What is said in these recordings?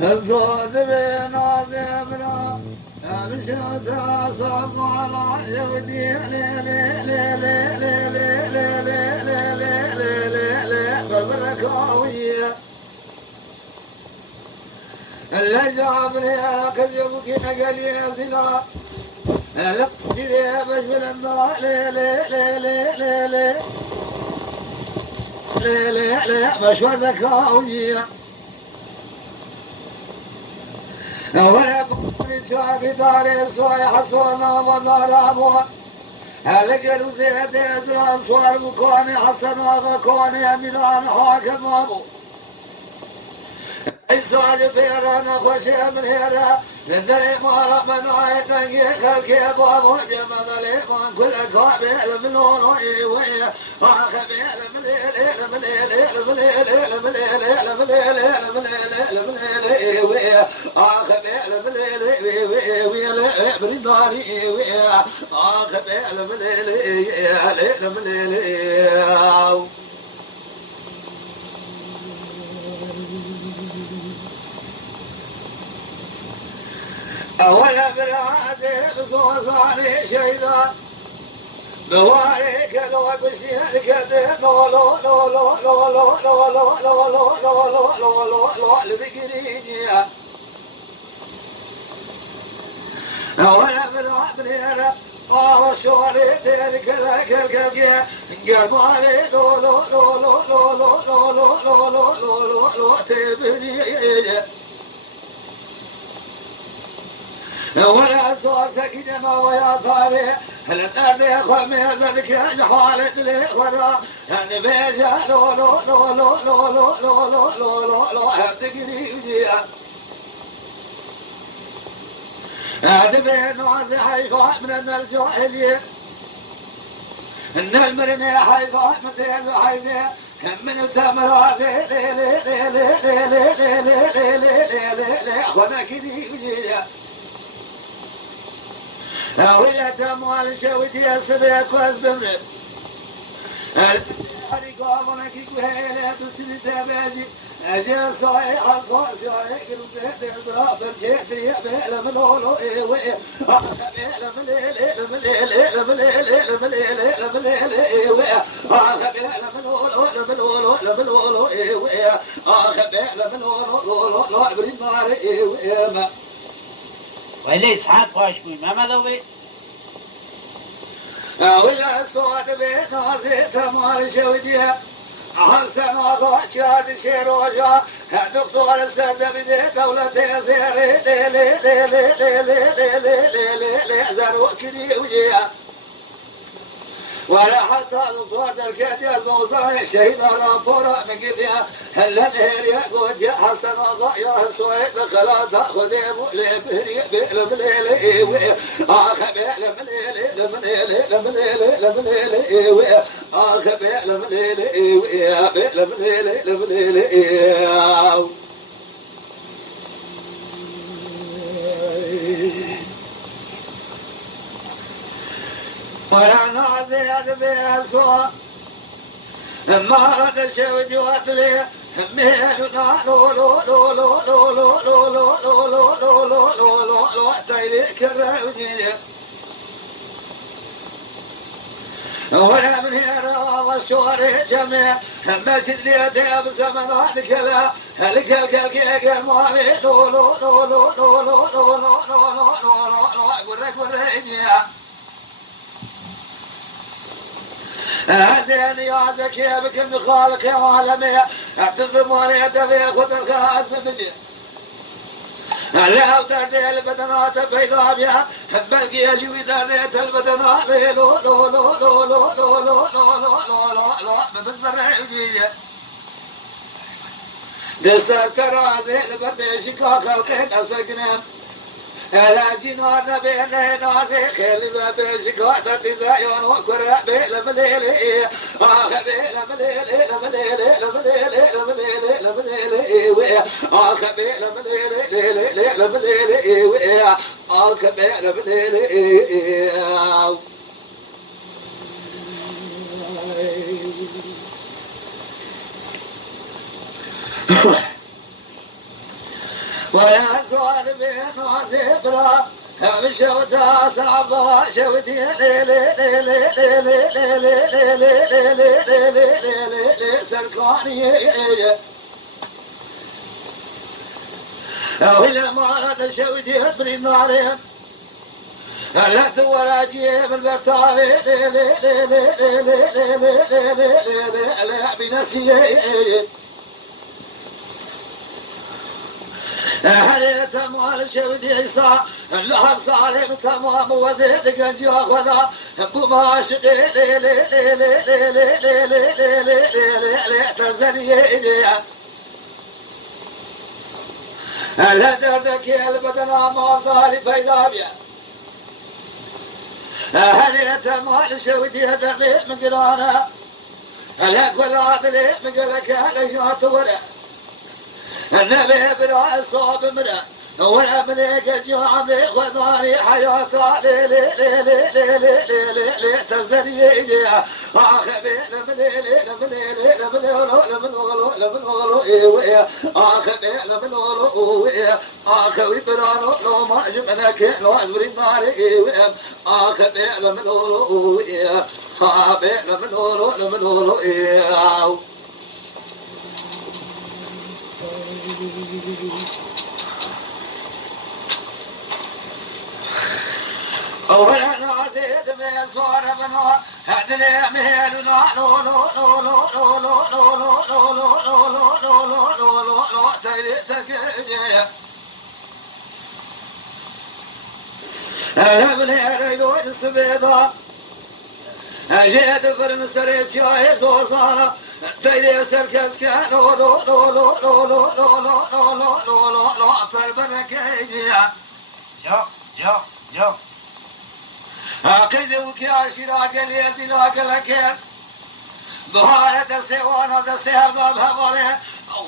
الزود بين عذبنا أمشت أصف على يودي ببركاوية اللي جابني كذبك نقلي أبدنا لقتي بشر النار بشر كاوية ولا بقوني شاكي داري سواي حصونا ودار أبوه هذا قالوا زيادة أدران صور بكوني حسن وغكوني أمينان حاكم أبو الزواج فيرانا خوشي من هيرا لندري مارا من آية نجيك الكيب أبو جمد الإيمان كل كوابي لملون وإيوي وآخبي أولا برادي بصوصاني شيطان بواريك لو بسيرك لو لو لو لو لو لو لو لو لو لو لو لو لو لو لو لبقريني أولا برادي وشوري ديرك لك الكبير قرباني لو لو لو لو لو لو لو لو لو لو لو لو تبني ولا صوصك جمع ويا صالح هل تربي خمي ذلك حالت لي ورا يعني بيجا لو لو لو لو لو لو لو لو لو لو لو هتقري وجيا هذا بين وعز حيفا من الجاهلية إن المرني حيفا مثل حيفا كم من تمر لي لي لي لي لي لي لي لي لي لي لي وانا كذي وجيا ويا أموال شوتي أسبيك وأسبمت أريكم ونكيك وهيلة تسلسة بيجي أجل صحيح صحيح كل بيت إضراب الشيء في بيل من لولو إيه وإيه بيل من ليل من ليل من ليل من ليل من ليل إيه وإيه بيل من لولو من لولو من لولو إيه وإيه بيل من لولو لولو لولو بالنار إيه وإيه ما وإلي إسحاق واشكوي ما ماذا ولا صوت بيت نازي تمال شوديها حسن وضعشاد شيروجا دكتور السد بدي دولة زيري لي لي لي لي لي لي لي لي لي لي زرو كذي وجيها ولا حتى الصوت الكتير موزع شهيد رافورا من قديا هلا الهيريا قد حسن وضعيا سويت خلا تاخذ مؤلي بهري بيل مليلي وي اخ بيل مليلي مليلي مليلي مليلي وي اخ بيل مليلي وي بيل مليلي مليلي وأنا زياد بيسوع ما هذا شوج وأتلي ميلنا لو لو لو لو لو لو لو لو لو لو لو لو لو لو لو تايلك الرؤية ولا من هنا والشوارع جميع مسجد لي أتياب زمن هلكلا هلكلا كيك المامي لو لو لو لو لو لو لو لو لو لو لو قرق هذين يا ذكي بكم خالق يا عالمي اعتذبوني تفيق وتلقى بجي لا تردي البدنات بيضاء بها بلقي اجوي ذريت البدنات لو لو لو لو لو لو لو لو لو لو لو لو بتزرع الجيه دستر هذه البردي شكاك القيد اسقنام لا جنوان بين ناسي خيل بابي شكوات تزايون وكرة بيل مليلي آخ بيل مليلي مليلي مليلي مليلي مليلي ويا آخ بيل مليلي مليلي ويا آخ بيل مليلي ويا سؤال بين وزبرا مشوتا صعبة شوتي سركاني وإلى ما شوتي أدري النارين لا توراجي بالبرتاوي بنسيه هل تموال شودي عيسى اللهم صالح تمام وزيد قنجي وخذا بماش تزني هل دردك يا البدنا ما ظالي فيدا بيا هل تموال شودي هدري من قرانا هل أقول عادلي من قلك هل جات ورا النبي برا الصوب مرا ولا مليك الجوعمي خذاني حياته لي تزني آخبي آخبي برانو لو ما جمناك لو أزبري ماري آخبي لمنولو خابي لمنولو أولا نعزيد من صور منها هدلي مهلنا لو لو لو لو لو لو لو لو لو لو لو لو لو لو لو سيدتك أهبني ريدو السبيضة جيت فرمستريت شاهد وصانا سيدي سركز كان لو لو لو لو لو لو لو لو لو لو لو لو لو فربنكيجيا جو جو أقدوك يا شراك اليزناك لك بهارة سوانا دسير ضبها ضلي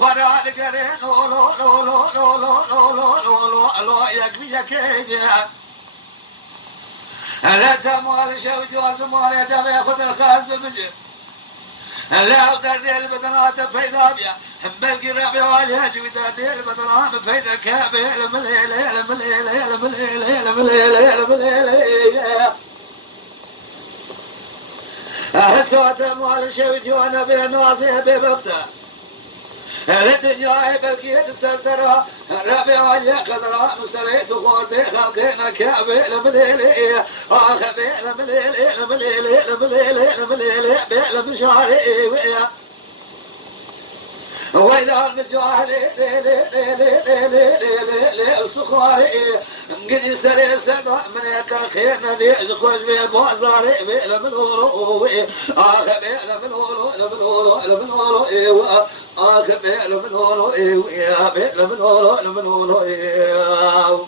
ورالك لو لو لو لو لو لو لو لو لو لو لو يكفيك يا لا تموال شوج واسموال يدمي خذ الخاص بمجد لا أقدر البدنات فيدا بيا بلقي ربي والي جويدا دير البدنات فيدا كابي أحسوات أموال شوج وانا بناصيه ببقتا الدنيا بلقيت السلطرة ربي والي قدرة مسريت وخورتي خلقينا كابي آخبي بشعري وإذا الجاهل الصخاري قد سري سبع من يكاخير نبي زخوش ببوزاري من هورو آخبي من هورو من هورو آخبي من هورو من هورو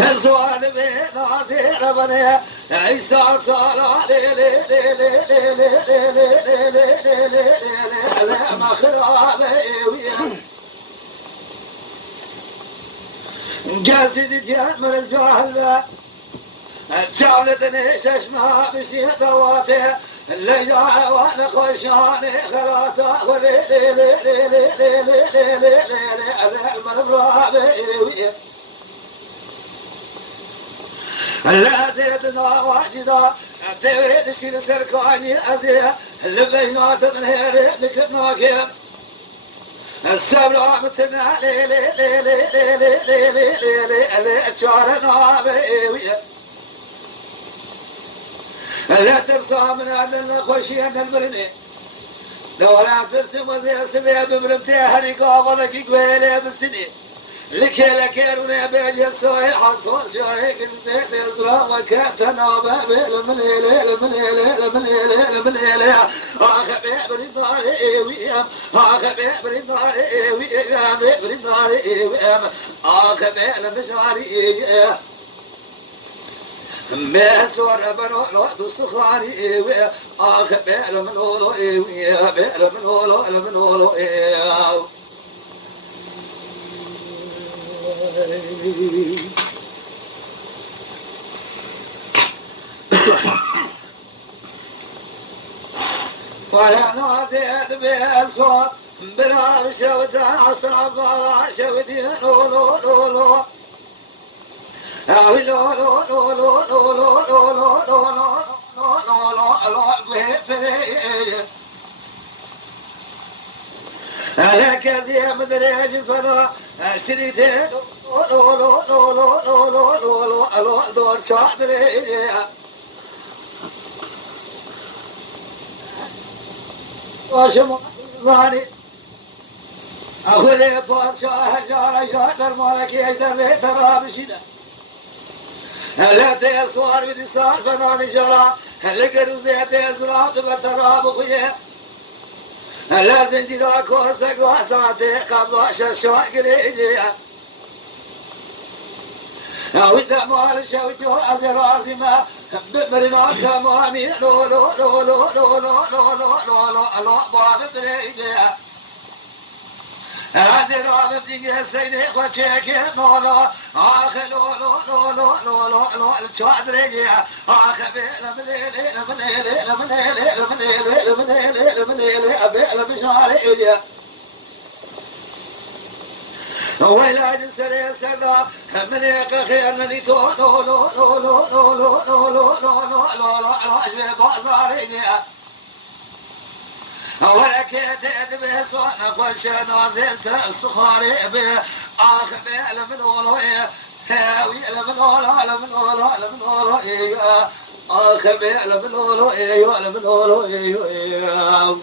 السؤال بين عزير بني عيسى صار لا مخرابي جالس جان من الجهل جعلتني ششمها بسيطواته اللي جاء وانا خشاني خلاصا لا زيدنا واجدا تريد شيل سركاني أزيه اللي بينات النهر نكنا كيف السبع متنا لي شارنا بيوية لا ترسى من أن خشيا نمرني لو لا ترسم زي سبيع بمرمتها رقابلك قويلة بالسنين لك رونا بيجي سوي حصول شوي كنت تزرع وكاتنا بابل من إله آخبي بريطاري ويام آخبي بريطاري ويام بريطاري ويام آخبي لمشاري ما سور بنو لو تسخاني ويام آخبي لمنولو ويام لمنولو ولا ناديت بالصوت بلا شوت عصر بلا شوت لو لو لو لو لو لو لو لو لو لو لو لو لو على كذي مدري جفنا اشتريت لو لو لو لو لو لو لو لو دور شاطري واشم ظاني أخذ بادشاه جار الملك يجدر ترى بشدة هلا تيسوار بدي صار فنان جرا هلا كرو زيت يسرا تبترى بخيه هلا زنجيرا كورسك واساتي قبض ششوك ريجيا وإذا مال شوجو أزرازي ما بمرنا كمامي لو لو لو لو لو لو لو لو لو لو لو بابت ريجيا هذه رابط دي سيدي وشيكي نولو آخ لو لو لو لو لو لو لو الشواد رجيا آخ بيلا بليلي لبليلي لبليلي لبليلي لبليلي لبليلي أبيلا بشاري إليا ويلا جسري سرنا منيك خير نلي تو لو لو لو لو لو لو لو لو لو لو لو لو أشبه بازاري ولكن تدبه صونا كل شيء نازل الصخاري به آخ به لمن ولوية هاوي لمن ولا لمن ولا لمن ولا آخ به لمن ولا لمن ولا